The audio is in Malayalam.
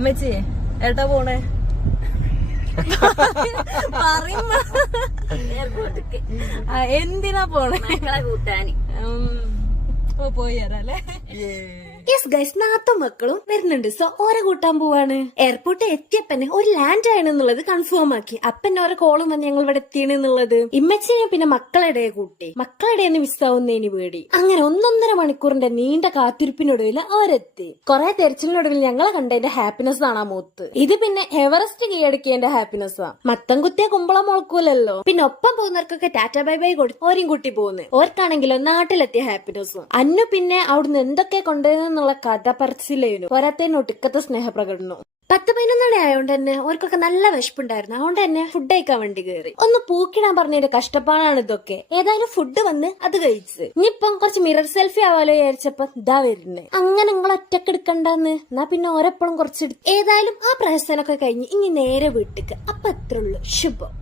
ഉമ്മച്ചി ഏട്ടാ പോണേ എന്തിനാ പോണേ? മക്കളെ കൂട്ടാന് പോയി തരാല്ലേ. യെസ് ഗൈസ്, നാത്തും മക്കളും വരുന്നുണ്ട്. സോ ഓരെ കൂട്ടാൻ പോവാണ്. എയർപോർട്ടിൽ എത്തിയപ്പന്നെ ഒരു ലാൻഡ് ആണെന്നുള്ളത് കൺഫേം ആക്കി. അപ്പന്നെ ഓരോ കോളും വന്ന് ഞങ്ങൾ ഇവിടെ എത്തിയെന്നുള്ളത്. ഇമ്മച്ചിനെ പിന്നെ മക്കളുടെ കൂട്ടി. മക്കളുടെ മിസ്സാവുന്നതിന് പേടി. അങ്ങനെ 1.5 മണിക്കൂറിന്റെ നീണ്ട കാത്തിരിപ്പിനൊടുവിൽ അവരെത്തി. കുറെ തെരച്ചിലിനൊടുവിൽ ഞങ്ങളെ കണ്ടതിന്റെ ഹാപ്പിനെസ് ആണ് ആ മൂത്ത്. ഇത് പിന്നെ എവറസ്റ്റ് കീഴടക്കിയതിന്റെ ഹാപ്പിനെസ് ആ. മത്തം കുത്തിയ കുമ്പളം മുളക്കൂലല്ലോ. പിന്നെ ഒപ്പം പോകുന്നവർക്കൊക്കെ ടാറ്റ ബൈ ബൈ കൊടുത്ത് ഓരെയും കൂട്ടി പോകുന്നു. ഓർക്കാണെങ്കിലോ നാട്ടിലെത്തിയ ഹാപ്പിനെസ്സും. അന്നു പിന്നെ അവിടുന്ന് എന്തൊക്കെ കൊണ്ടുവരുന്നുള്ള കഥ പറച്ചില്ലേനു. പോരാത്തതിന് ഒടുക്കത്തെ സ്നേഹപ്രകടനവും. 10-11 ആയതുകൊണ്ട് തന്നെ ഓർക്കൊക്കെ നല്ല വിശപ്പുണ്ടായിരുന്നു. അതുകൊണ്ട് തന്നെ ഫുഡ് കഴിക്കാൻ വേണ്ടി കയറി. ഒന്ന് പൂക്കിടാൻ പറഞ്ഞതിന്റെ കഷ്ടപ്പാടാണ് ഇതൊക്കെ. ഏതായാലും ഫുഡ് വന്ന് അത് കഴിച്ച്. ഇനിയിപ്പം കുറച്ച് മിറർ സെൽഫി ആവാലോ വിചാരിച്ചപ്പോ ഇതാ വരുന്നേ. അങ്ങനെ നിങ്ങൾ ഒറ്റക്ക് എടുക്കണ്ടെന്ന്. എന്നാ പിന്നെ ഓരെപ്പോഴും കുറച്ചെടുത്ത്. ഏതായാലും ആ പ്രഹസനമൊക്കെ കഴിഞ്ഞ് ഇനി നേരെ വീട്ടിക്ക്. അപ്പൊ അത്രേ ഉള്ളൂ. ശുഭം.